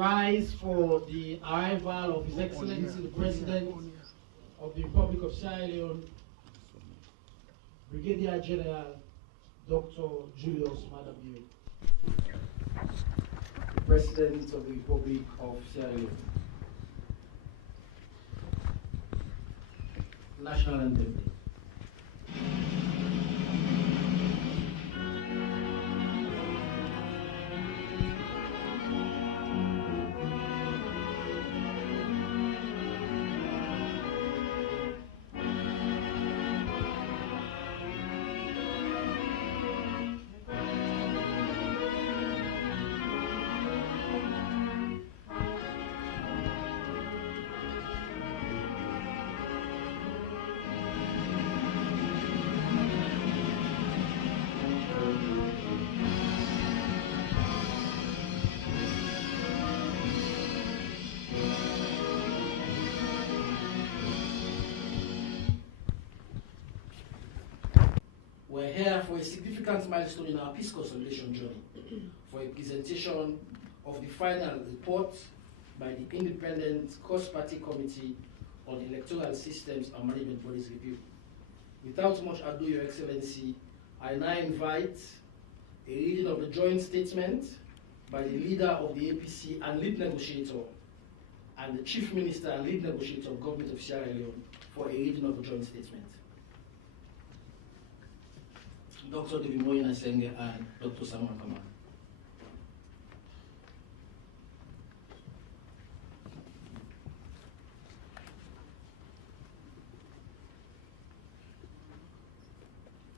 rise for the arrival of His Excellency the President of the Republic of Sierra Leone, Brigadier General Dr. Julius Madabio, President of the Republic of Sierra Leone. National Anthem. We're here for a significant milestone in our peace consolidation journey, for a presentation of the final report by the Independent Cross-Party Committee on Electoral Systems and Management Bodies Review. Without much ado, Your Excellency, I now invite a reading of the joint statement by the leader of the APC and lead negotiator, and the Chief Minister and lead negotiator of Government of Sierra Leone for a reading of the joint statement. Dr. David Moyena Senge and Dr. Samuel Kamal.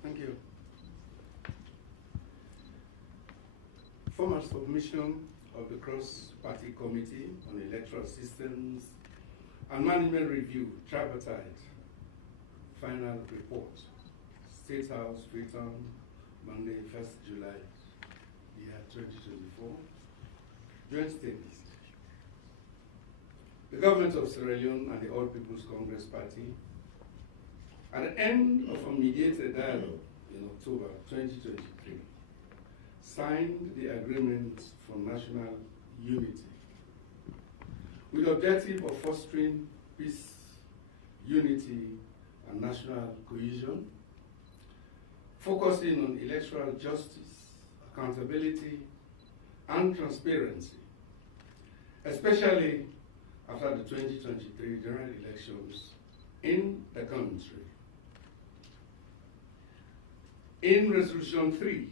Thank you. Formal submission of the Cross-Party Committee on Electoral Systems and Management Review, Tripartite, final report. State House, Freetown, Monday, 1st July, year 2024. Joint statement. The government of Sierra Leone and the All People's Congress Party, at the end of a mediated dialogue in October 2023, signed the agreement for national unity with the objective of fostering peace, unity, and national cohesion, focusing on electoral justice, accountability, and transparency, especially after the 2023 general elections in the country. In Resolution 3,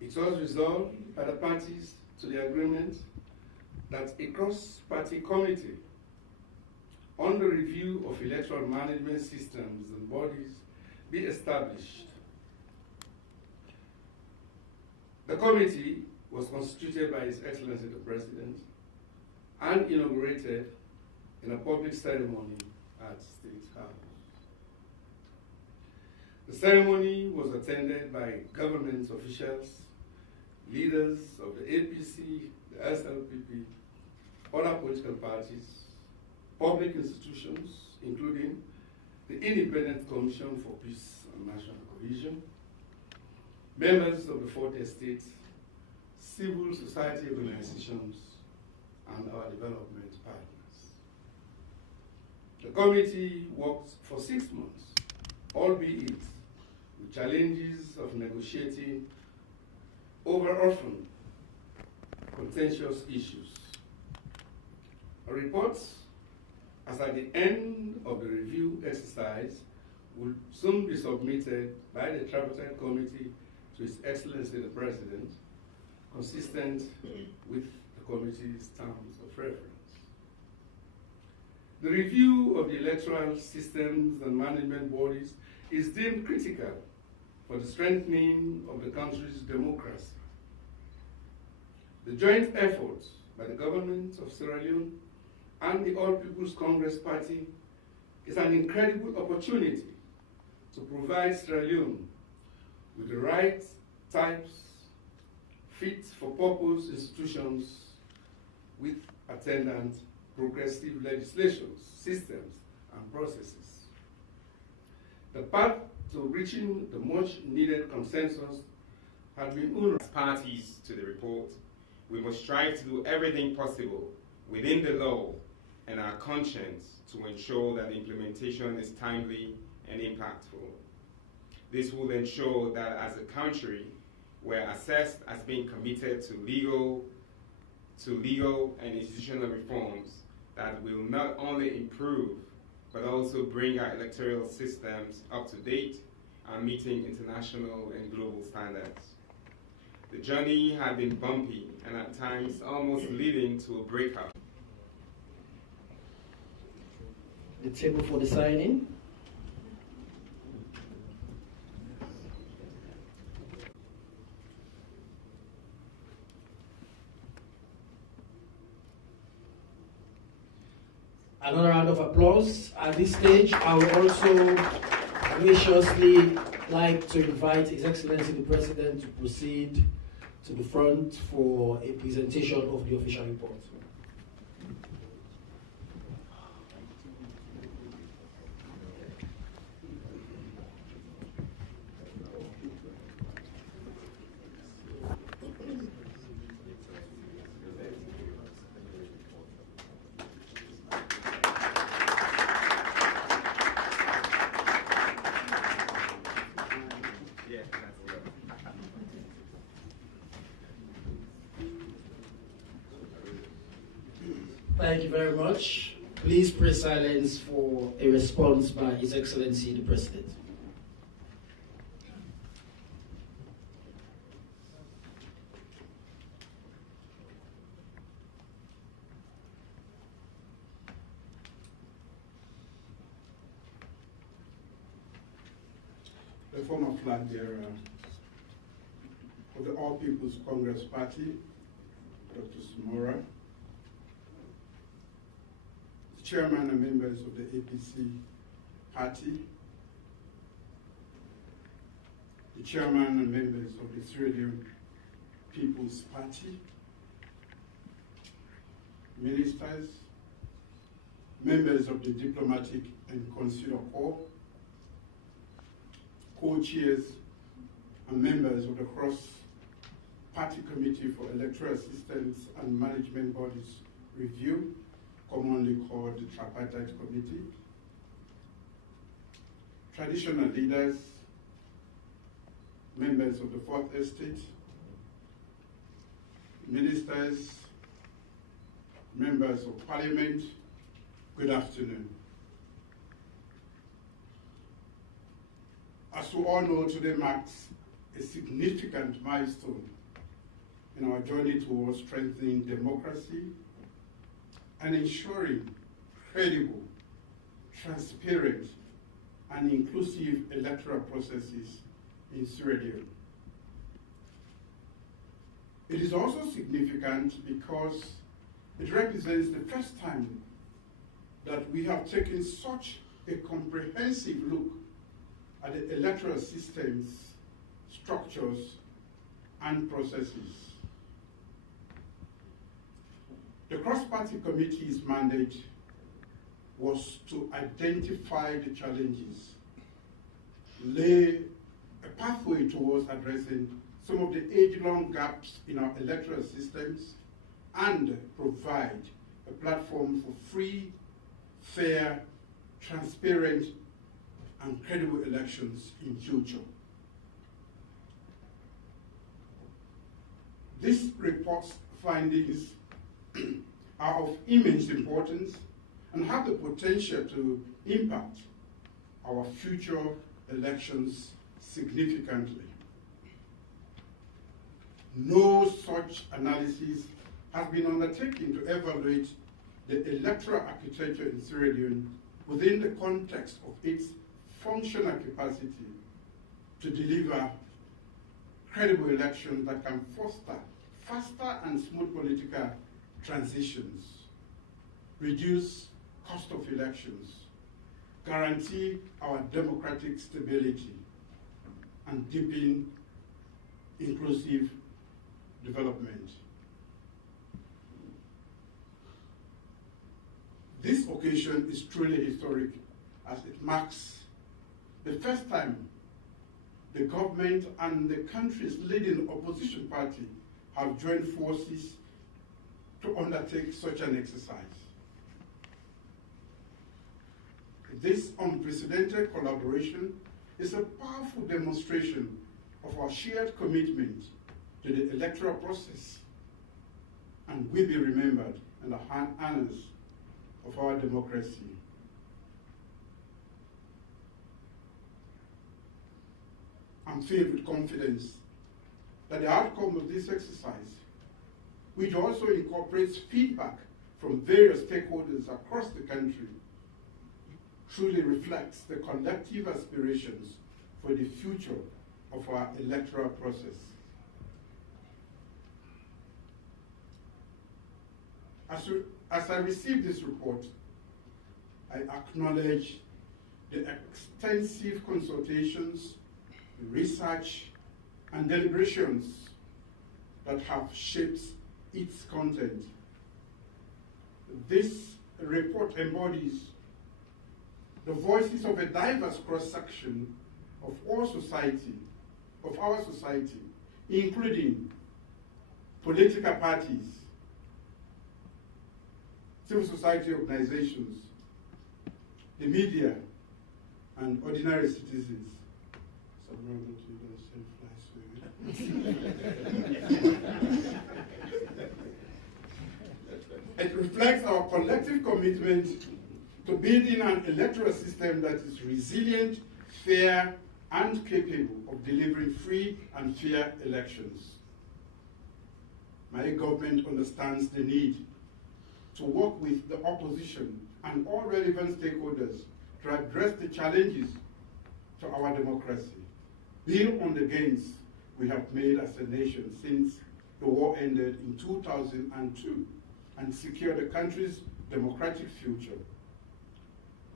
it was resolved by the parties to the agreement that a cross-party committee on the review of electoral management systems and bodies be established. The committee was constituted by His Excellency the President and inaugurated in a public ceremony at State House. The ceremony was attended by government officials, leaders of the APC, the SLPP, other political parties, public institutions, including the Independent Commission for Peace and National Cohesion, members of the Fourth Estate, civil society organizations, and our development partners. The committee worked for 6 months, albeit with challenges of negotiating over often contentious issues. A report, as at the end of the review exercise, will soon be submitted by the Tripartite Committee to His Excellency the President, consistent with the committee's terms of reference. The review of the electoral systems and management bodies is deemed critical for the strengthening of the country's democracy. The joint efforts by the government of Sierra Leone and the All People's Congress Party is an incredible opportunity to provide Sierra Leone with the right types, fit-for-purpose institutions with attendant progressive legislations, systems, and processes. The path to reaching the much-needed consensus has been As parties to the report, we must strive to do everything possible within the law and our conscience to ensure that the implementation is timely and impactful. This will ensure that as a country, we're assessed as being committed to legal and institutional reforms that will not only improve, but also bring our electoral systems up to date and meeting international and global standards. The journey had been bumpy and at times almost leading to a breakup. The table for the signing. Another round of applause. At this stage, I would also graciously like to invite His Excellency the President to proceed to the front for a presentation of the official report. Thank you very much. Please press silence for a response by His Excellency the President. The former flag bearer of the All People's Congress Party, Dr. Samora, the chairman and members of the APC party, the chairman and members of the Sierra Leone People's Party, ministers, members of the Diplomatic and Consular Corps, co-chairs and members of the Cross-Party Committee for Electoral Assistance and Management Bodies Review, commonly called the Tripartite Committee, traditional leaders, members of the Fourth Estate, ministers, members of Parliament, good afternoon. As we all know, today marks a significant milestone in our journey towards strengthening democracy and ensuring credible, transparent, and inclusive electoral processes in Sierra Leone. It is also significant because it represents the first time that we have taken such a comprehensive look at the electoral systems, structures, and processes. The Cross-Party Committee's mandate was to identify the challenges, lay a pathway towards addressing some of the age-long gaps in our electoral systems, and provide a platform for free, fair, transparent, and credible elections in future. This report's findings are of immense importance and have the potential to impact our future elections significantly. No such analysis has been undertaken to evaluate the electoral architecture in Sierra Leone within the context of its functional capacity to deliver credible elections that can foster faster and smooth political transitions, reduce cost of elections, guarantee our democratic stability, and deepen inclusive development. This occasion is truly historic as it marks the first time the government and the country's leading opposition party have joined forces to undertake such an exercise. This unprecedented collaboration is a powerful demonstration of our shared commitment to the electoral process and will be remembered in the annals of our democracy. I'm filled with confidence that the outcome of this exercise, which also incorporates feedback from various stakeholders across the country, truly reflects the collective aspirations for the future of our electoral process. As I receive this report, I acknowledge the extensive consultations, research, and deliberations that have shaped its content. This report embodies the voices of a diverse cross-section of our society, including political parties, civil society organizations, the media, and ordinary citizens. It reflects our collective commitment to building an electoral system that is resilient, fair, and capable of delivering free and fair elections. My government understands the need to work with the opposition and all relevant stakeholders to address the challenges to our democracy, build on the gains we have made as a nation since the war ended in 2002, and secure the country's democratic future.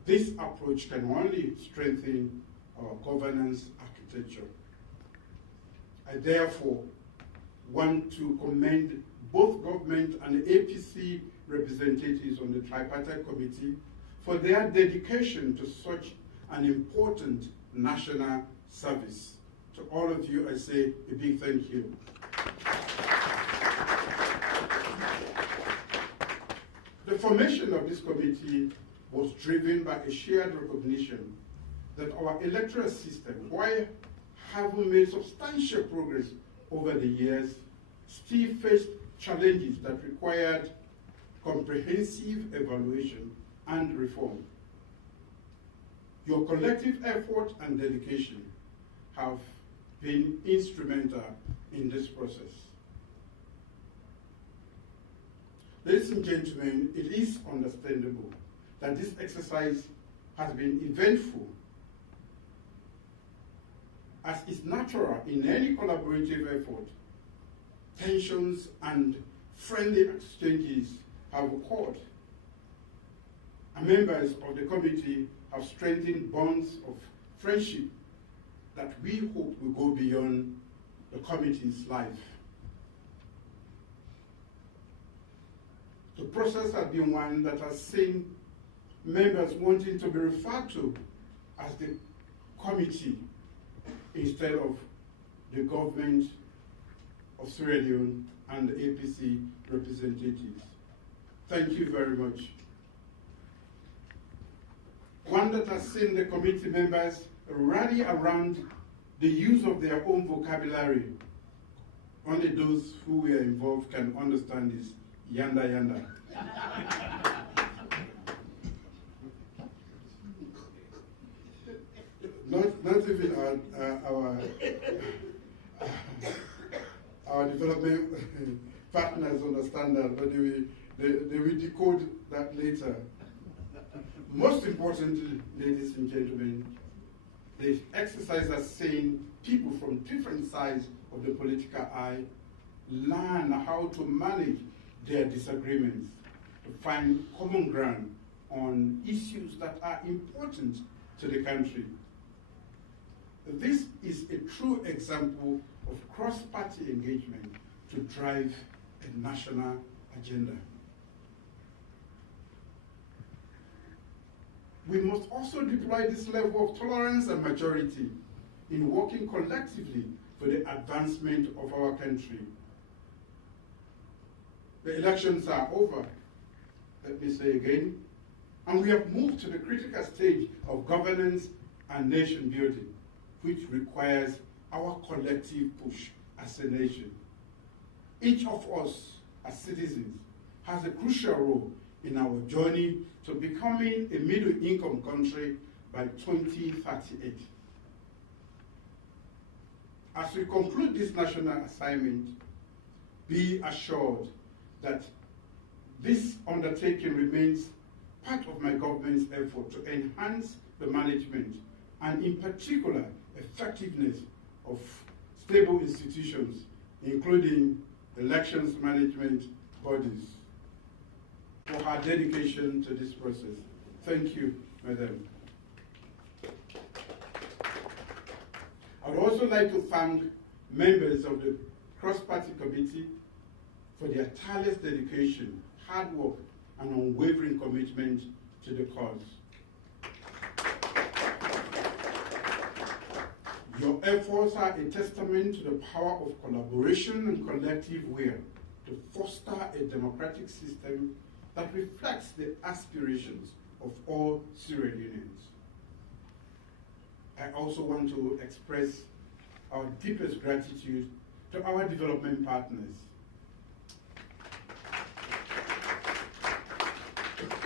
This approach can only strengthen our governance architecture. I therefore want to commend both government and the APC representatives on the Tripartite Committee for their dedication to such an important national service. To all of you, I say a big thank you. The formation of this committee was driven by a shared recognition that our electoral system, while having made substantial progress over the years, still faced challenges that required comprehensive evaluation and reform. Your collective effort and dedication have been instrumental in this process. Ladies and gentlemen, it is understandable that this exercise has been eventful. As is natural in any collaborative effort, tensions and friendly exchanges have occurred. And members of the committee have strengthened bonds of friendship that we hope will go beyond the committee's life. The process has been one that has seen members wanting to be referred to as the committee instead of the government of Sierra Leone and the APC representatives. Thank you very much. One that has seen the committee members rally around the use of their own vocabulary. Only those who were involved can understand this. Yanda yanda. Not even our development partners understand that, but they will decode that later. Most importantly, ladies and gentlemen, the exercise has seen people from different sides of the political aisle learn how to manage their disagreements, to find common ground on issues that are important to the country. This is a true example of cross-party engagement to drive a national agenda. We must also deploy this level of tolerance and maturity in working collectively for the advancement of our country. The elections are over, let me say again, and we have moved to the critical stage of governance and nation building, which requires our collective push as a nation. Each of us as citizens has a crucial role in our journey to becoming a middle-income country by 2038. As we conclude this national assignment, be assured that this undertaking remains part of my government's effort to enhance the management and, in particular, effectiveness of stable institutions, including elections management bodies, for her dedication to this process. Thank you, Madam. I would also like to thank members of the Cross-Party Committee for their tireless dedication, hard work, and unwavering commitment to the cause. Your efforts are a testament to the power of collaboration and collective will to foster a democratic system that reflects the aspirations of all Sierra Leoneans. I also want to express our deepest gratitude to our development partners.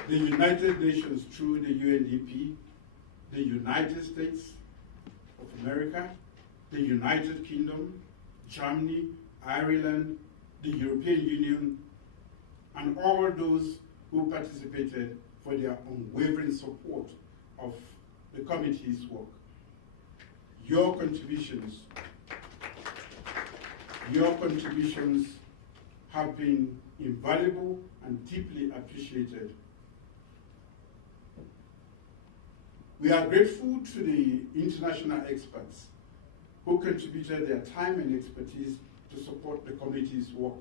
The United Nations through the UNDP, the United States of America, the United Kingdom, Germany, Ireland, the European Union, and all those who participated for their unwavering support of the committee's work. Your contributions have been invaluable and deeply appreciated. We are grateful to the international experts who contributed their time and expertise to support the committee's work.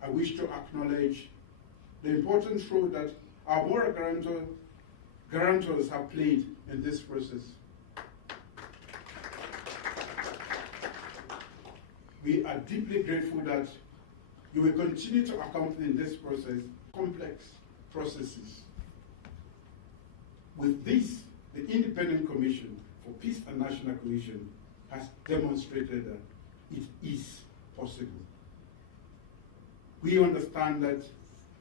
I wish to acknowledge the important role that our moral guarantors have played in this process. We are deeply grateful that you will continue to accompany this process, complex processes. With this, the Independent Commission for Peace and National Cohesion has demonstrated that it is possible. We understand that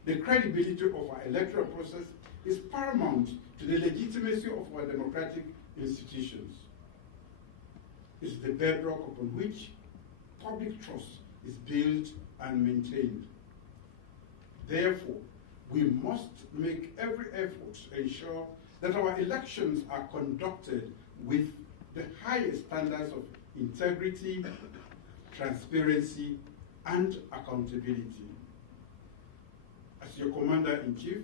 the credibility of our electoral process is paramount to the legitimacy of our democratic institutions. It's the bedrock upon which public trust is built and maintained. Therefore, we must make every effort to ensure that our elections are conducted with the highest standards of integrity, transparency, and accountability. As your Commander-in-Chief,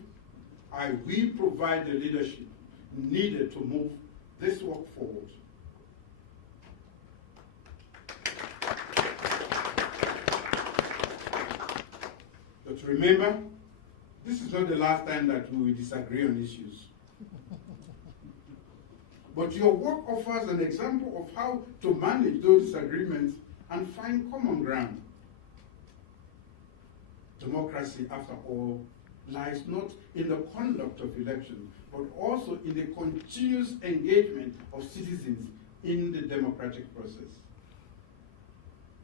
I will provide the leadership needed to move this work forward. But remember, this is not the last time that we will disagree on issues. But your work offers an example of how to manage those disagreements and find common ground. Democracy, after all, lies not in the conduct of elections, but also in the continuous engagement of citizens in the democratic process.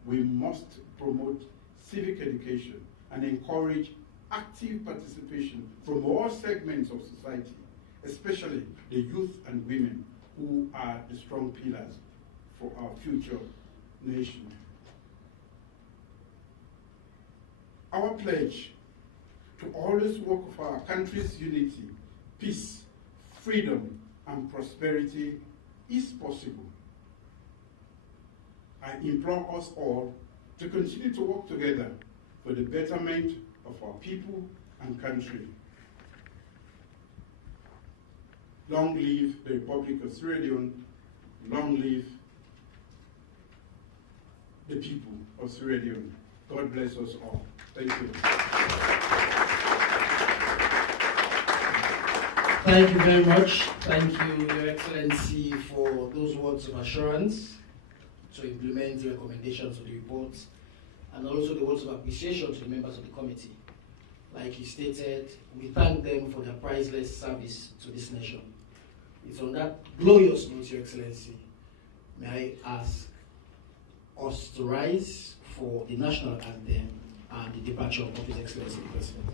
We must promote civic education and encourage active participation from all segments of society, especially the youth and women, who are the strong pillars for our future nation. Our pledge to always work for our country's unity, peace, freedom, and prosperity is possible. I implore us all to continue to work together for the betterment of our people and country. Long live the Republic of Sierra Leone. Long live the people of Sierra Leone. God bless us all. Thank you. Thank you very much. Thank you, Your Excellency, for those words of assurance to implement the recommendations of the report and also the words of appreciation to the members of the committee. Like he stated, we thank them for their priceless service to this nation. It's on that glorious note, Your Excellency, may I ask us to rise for the national anthem and the departure of His Excellency the President.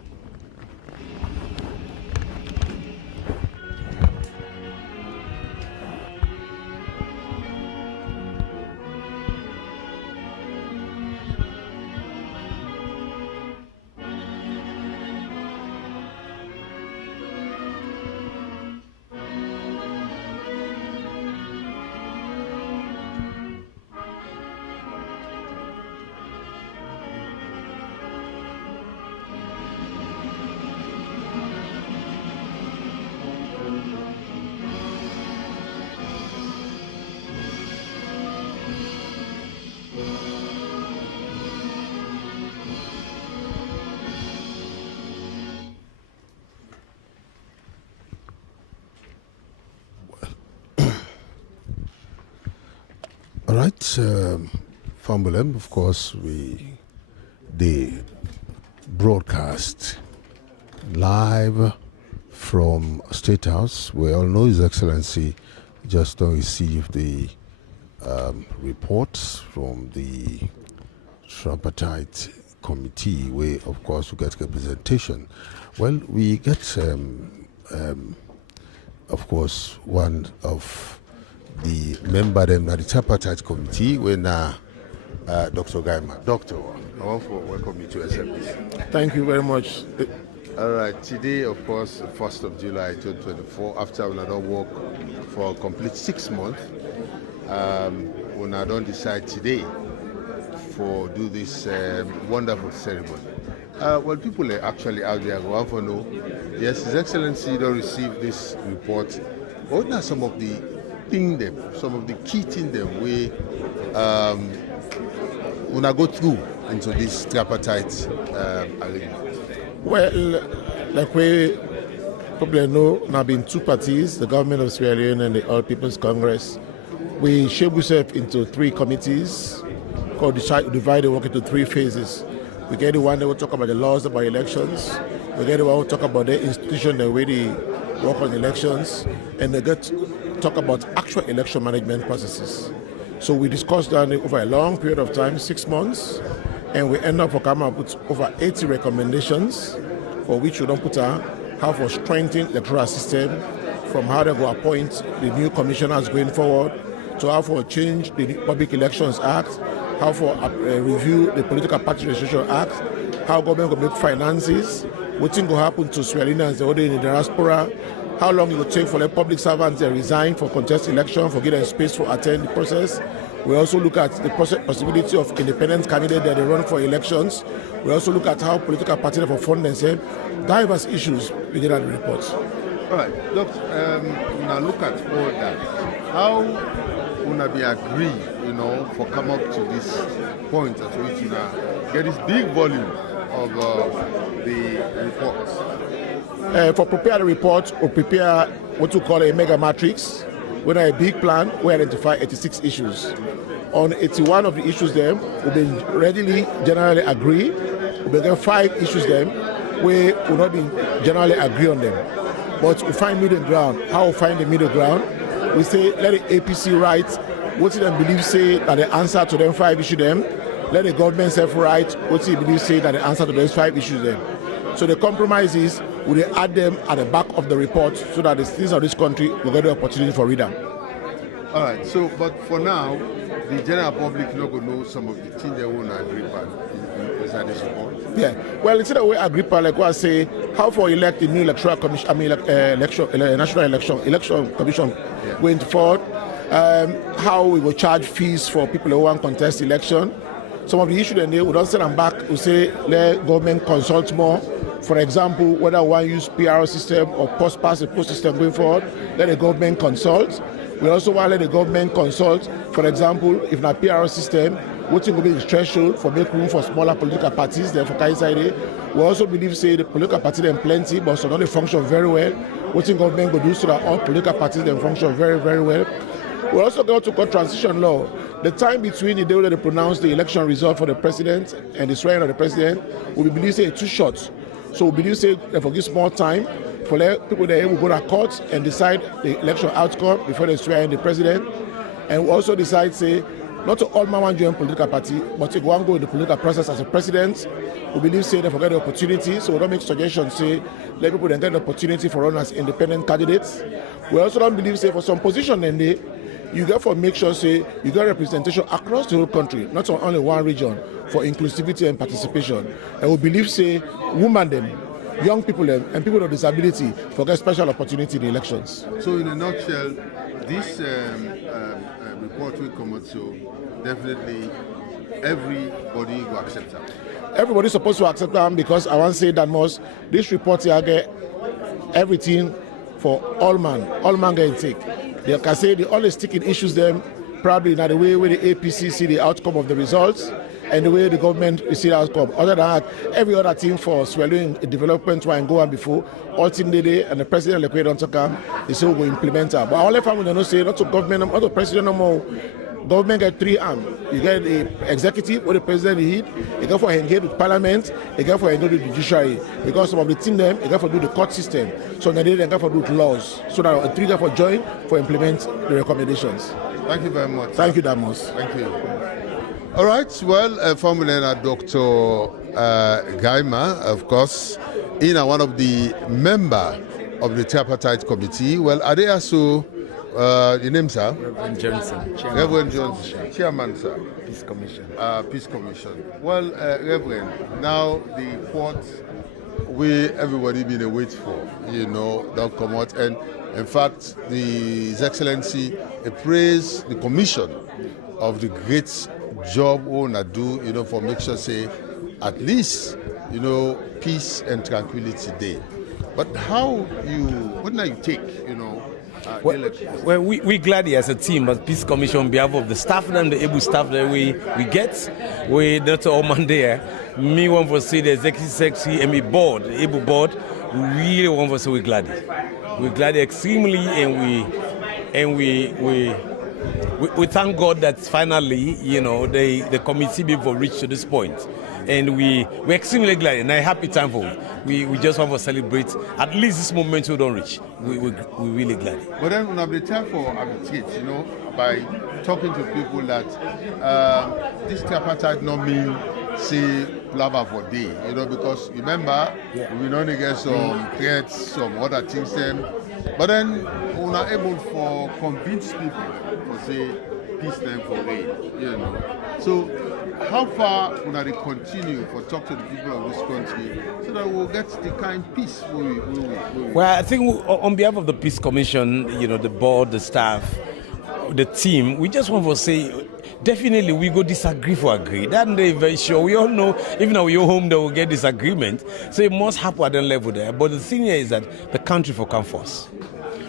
All right, Famulem, of course, they broadcast live from State House. We all know His Excellency just received the reports from the Tripartite committee, where, of course, we get representation. Well, we get, of course, one of the member them at the Tripartite committee when Dr. Gaima. Doctor, I want to welcome you to SMBC. Thank you very much. All right, today, of course, 1st of July 2024, after we don't work for a complete 6 months, we now don't decide today for do this wonderful ceremony. Well, people are actually out there want to know, yes, His Excellency don't receive this report. What are some of the some of the key things that we wanna go through into this tripartite arrangement? Well, like we probably know, there have been two parties, the government of Sierra Leone and the All People's Congress. We shape ourselves into three committees called divide the work into three phases. We get the one that will talk about the laws about elections. We get the one that will talk about the institution, the way they work on elections, and they get to talk about actual election management processes. So we discussed that over a long period of time, 6 months, and we end up coming up with over 80 recommendations for which we don't put how for strengthening the electoral system, from how they go appoint the new commissioners going forward, to how for change the Public Elections Act, how for review the Political Party Registration Act, how government will make finances, what thing will happen to Sierra Leoneans in the diaspora, how long it will take for the public servants to resign for contest election, for getting space for attend the process. We also look at the possibility of independent candidates that they run for elections. We also look at how political parties for fund themselves, diverse issues we did at the reports. All right, look, now look at all that. How will be agree, for come up to this point at which you get this big volume of the reports? For prepare the report, we prepare what we call a mega matrix. With a big plan, we identify 86 issues. On 81 of the issues then, we will readily generally agree. We will get 5 issues then, we will not be generally agree on them. But we find middle ground. How we find the middle ground? We say, let the APC write what they believe say that the answer to them 5 issues them. Let the government self write what they believe say that the answer to those 5 issues them. So the compromise is, we will add them at the back of the report so that the citizens of this country will get the opportunity for read them. All right, so, but for now, the general public not going to know some of the things they want to agree on. Is that the support? Yeah, well, instead of we agree on, like what I say, how for elect the new electoral commission, national election commission going forward, how we will charge fees for people who want contest election. Some of the issues then we don't send them back, we say let government consult more. For example, whether one use PR system or post system going forward, let the government consult. We also want to let the government consult, for example, if not PR system, what will be the threshold for make room for smaller political parties there for Kaisai. We also believe say the political parties then plenty, but so not they function very well. What the government will do so that all political parties then function very, very well. We also go to transition law. the time between the day that they pronounce the election result for the president and the swearing of the president, we believe say too short. So we believe say they give small time for people that will go to court and decide the election outcome before they swear in the president. And we also decide say not to all man join political party, but to go and go in the political process as a president. We believe say they forget the opportunity, so we don't make suggestions say let people then get the opportunity for run as independent candidates. We also don't believe say for some position and they you therefore make sure say you get representation across the whole country, not on only one region, for inclusivity and participation. And we believe say women them, young people them, and people with disability for get special opportunity in the elections. So in a nutshell, this report will come out, so definitely everybody will accept that. Everybody's supposed to accept them because I want to say that most this report here get everything for all man get take. They can say the only sticking issues them probably not the way where the APC see the outcome of the results and the way the government see the outcome. Other than that, every other thing for swallowing development and go on before, all thing they and the president like we don't come, they say we will implement that. But all the family don't say not to government, not to president no more. Government get three arms. You get the executive or the president lead, you go for engage with parliament, you go for engage with the judiciary. Because some of the team them, you go for do the court system. So now they go for do laws. So that a three go for join for implement the recommendations. Thank you very much. Thank you, Damos. Thank you. All right, well, former Dr. Gaima, of course, one of the member of the Tripartite Committee. Well, are they also the name, sir? Reverend Johnson. Reverend Johnson, Chairman, sir. Peace Commission. Peace Commission. Well, Reverend, now the report we everybody been waiting for, don't come out. And in fact, His Excellency praised the Commission of the great job we wanna do, for make sure say at least, peace and tranquility day. But what now you take, Well, we're glad as a team, as Peace Commission, on behalf of the staff and the able staff that we get. We Dr. Oman there. Me want to say the executive secretary and me board, the able board. We really want to say we're glad. We're glad extremely, and we thank God that finally, the committee before reached to this point. And we're extremely glad, and a happy time for we just want to celebrate at least this moment we don't reach. We're really glad. But then we have the time for advocates, by talking to people that this tripartite not mean say lava for day, because remember we know they get some threats, some other things them. But then we're not able to convince people to say peace them for rain, So how far will they continue for talk to the people of this country so that we'll get the kind of peace we Well, I think on behalf of the Peace Commission, the board, the staff, the team, we just want to say definitely we go disagree for agree. That day very sure. We all know even though we're home they will get disagreement. So it must happen at the level there. But the thing here is that the country for come first.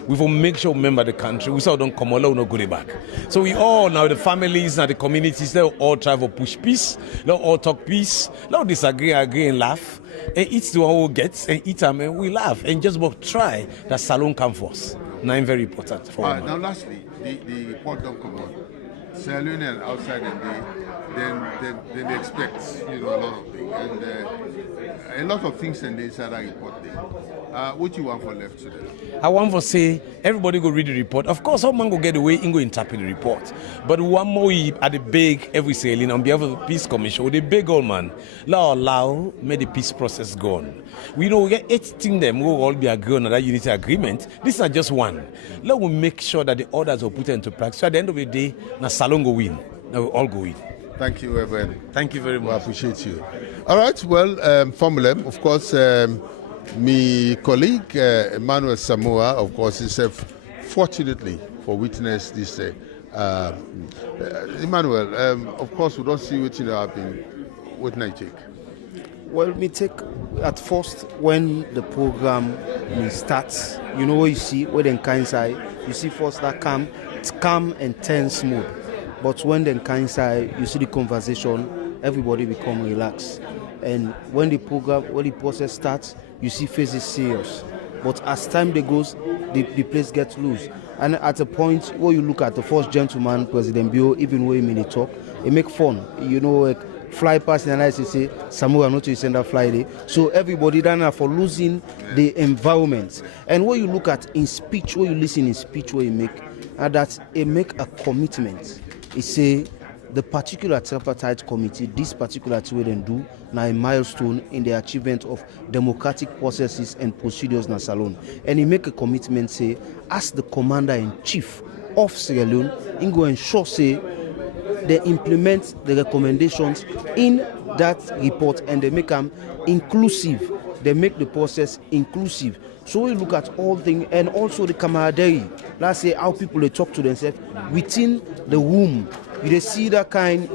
We will make sure we remember the country. We saw don't come alone, no go back. So we all now the families and the communities, they all try to push peace, they all talk peace, they all disagree, agree and laugh. And each the one who gets and each time and we laugh and just try that salon come first. Now very important for now lastly, the report don't come out. Sierra Leone and outside the day, then they expect a lot of things and a lot of things in the inside that report there. What you want for left today? I want to say everybody go read the report. Of course, all man go get away and go interpret the report. But one more at the big every sailing on behalf of the Peace Commission, with the big old man, allow may the peace process go on. We get 18 them who will all be agreeing on that unity agreement. This is not just one. Let we make sure that the orders are put into practice. So at the end of the day, na Salon go win. Now we all go win. Thank you, Reverend. Thank you very much. We appreciate you. All right, well, Formula, of course, my colleague Emmanuel Samoa, of course, is fortunately for witness this. Emmanuel, of course, we don't see what happening. What night take? Well, me take at first when the program starts. What you see, when the kind side, you see first that it's calm and tense mode. But when the kind side, you see the conversation, everybody become relaxed. And when the process starts, you see faces serious. But as time goes, the place gets loose. And at a point where you look at the first gentleman, President Bio, even when he may talk, it make fun. You know, like, fly past and I say, Samuel, not to send a fly day. So everybody done for losing the environment. And when you look at in speech, when you listen in speech, where you make, that it make a commitment. It say, the particular tripartite committee, this particular thing we do, now a milestone in the achievement of democratic processes and procedures in Salon. And he make a commitment, say, as the commander-in-chief of Sierra Leone, he go ensure, say, they implement the recommendations in that report and they make them inclusive. They make the process inclusive. So we look at all things and also the camaraderie. Let's say how people they talk to themselves within the room. You see that kind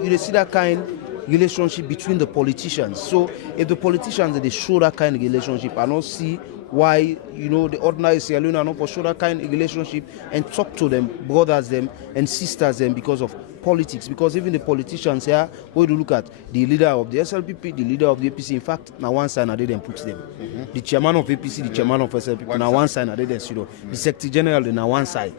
relationship between the politicians. So if the politicians they show that kind of relationship, I don't see why the ordinary Sierra Leone are not for show that kind of relationship and talk to them, brothers them and sisters them because of politics. Because even the politicians here, when you look at the leader of the SLPP, the leader of the APC, in fact, now one side they then put them. The chairman of APC, the chairman of SLPP, now one side they then the Secretary General now one side.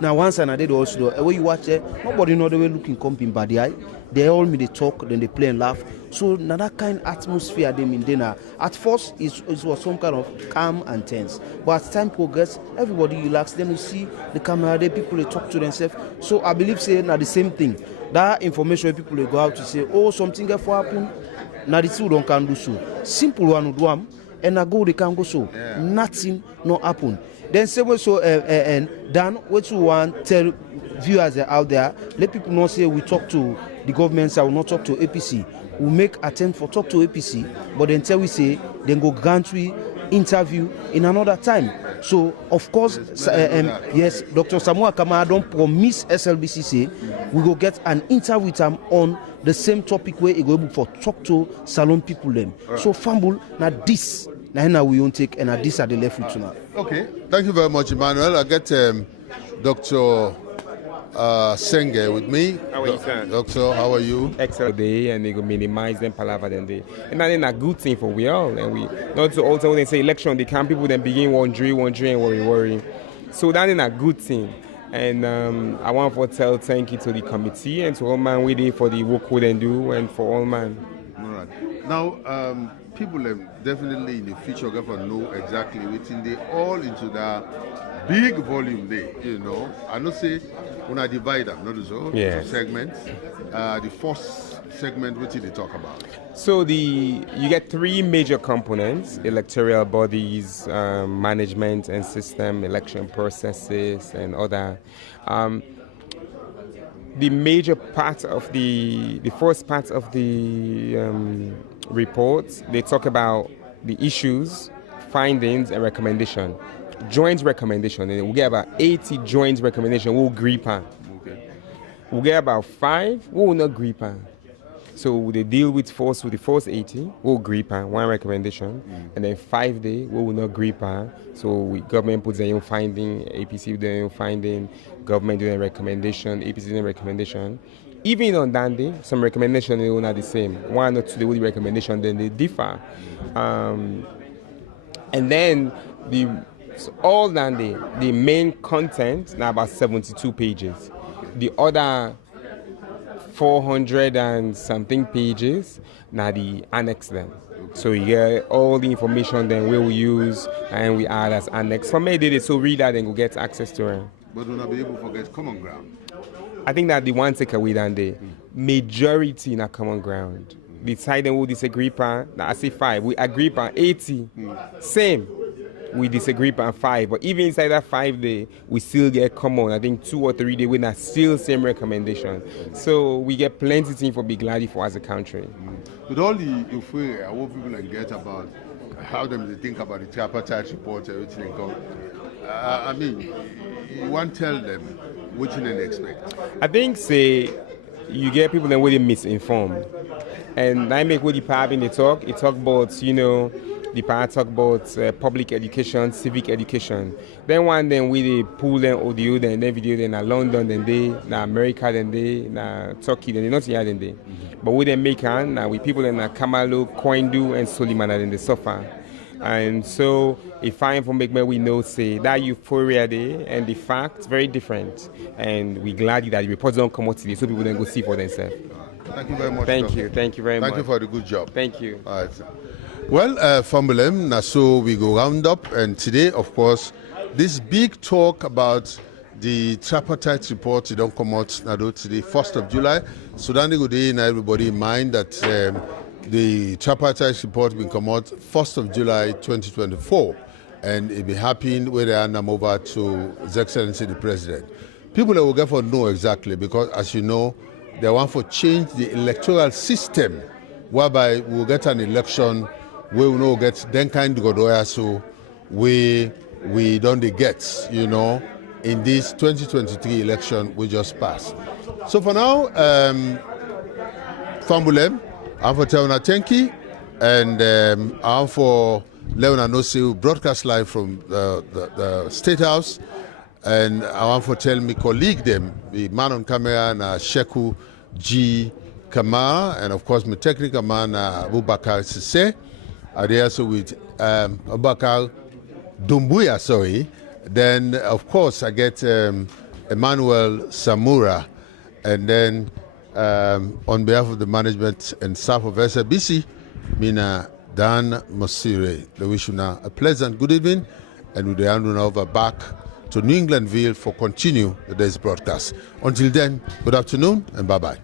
Now one side they also when you watch it, nobody know the way looking comping by the eye. They all me they talk, then they play and laugh. So now that kind of atmosphere they maintain. At first it was some kind of calm and tense. But as time progresses, everybody relax. Then you see the camaraderie, people they talk to themselves. So I believe say now the same thing. That information people they go out to say, oh, something get for happen. Now the two don't can do so. Simple one do am, and I go they can go so. Yeah. Nothing no happen. Then say so and Dan, what you want tell viewers out there, let people not say we talk to the government, I will not talk to APC. We make attempt for talk to APC, but then tell we say then go grant we interview in another time. So of course, yes, Dr. Samuel Kamara don't promise SLBC say we go get an interview with him on the same topic where he go able for talk to Salon people them. Right. So fumble now this now we won't take and this are the left with tonight. Okay, thank you very much, Emmanuel. I get Dr. Senge with me. How are you, sir? Doctor, how are you? Excellent day, and they go minimize them palaver then day. And that is a good thing for we all. And we not to also when they say election, they can people then begin wondering and worry. So that is a good thing. And I want to tell thank you to the committee and to all man we did for the work we then do and for all man. All right. Now people definitely in the future going to know exactly within they all into that big volume there, I know say when I divide them, not so yes. Segments. The first segment, what did they talk about? So you get three major components: electoral bodies, management and system, election processes, and other. The major part of the first part of the report, they talk about the issues, findings, and recommendation. Joint recommendation, and we'll get about 80 joint recommendation. We'll agree on. Okay. We'll get about 5. We will not agree on. So they deal with the first 80. We'll agree on one recommendation, and then 5 days we will not agree on. So government puts their own finding, APC their own finding, government doing a recommendation, APC doing a recommendation. Even on that day, some recommendations they are not the same. 1 or 2 days with the recommendation, then they differ, and then all that day, the main content now about 72 pages. The other 400 and something pages now the annex then. So you get all the information then we will use and we add as annex. Some may did it so read that and go get access to it. But we'll not be able to forget common ground. I think that the one takeaway that day, majority in a common ground. The side then will disagree on, I say 5, we agree on 80, same. We disagree on 5, but even inside that 5 day, we still get common. I think 2 or 3 days we not still same recommendation. So we get plenty things for be glad for as a country. With all the euphoria, what people get about how they think about the tripartite report, everything come. I mean, you want to tell them what you expect. I think you get people that really misinformed, and I make what the part in the talk. It talk about the part talk about public education, civic education. Then one then we pull them audio, then video, then London, then they, America, then they, Turkey, then they not here, then they. But we then make now with people in Kamalu, Koindu, and Soliman, then they suffer. And so if I for make me we know say that euphoria day and the facts very different. And we're glad that the reports don't come out today so people then go see for themselves. Thank you very much. Thank you very much. Thank you for the good job. Thank you. All right. Well, Famulem, now so we go round up, and today, of course, this big talk about the tripartite report, it don't come out now today, 1st of July. So then good day, now everybody in mind that the tripartite report will come out 1st of July 2024, and it be happening where they hand them over to His Excellency the President. People that will get for know exactly, because as you know, they want to change the electoral system, whereby we'll get an election where we will get then kind of Godoya, so we don't get, you know, in this 2023 election we just passed. So for now, Fambulem, I'm for Teona Tenki, and I'm for Leone Nosi, broadcast live from the State House, and I want to tell my colleague them, the man on camera, na Sheku G. Kamar, and of course my technical man, Abubakar Sisse. Are there also with Abubakar Dumbuya, sorry. Then, of course, I get Emmanuel Samura. And then, on behalf of the management and staff of SABC, Mina Dan Mosire. I wish you now a pleasant good evening. And with the hand over back to New Englandville for continue today's broadcast. Until then, good afternoon and bye-bye.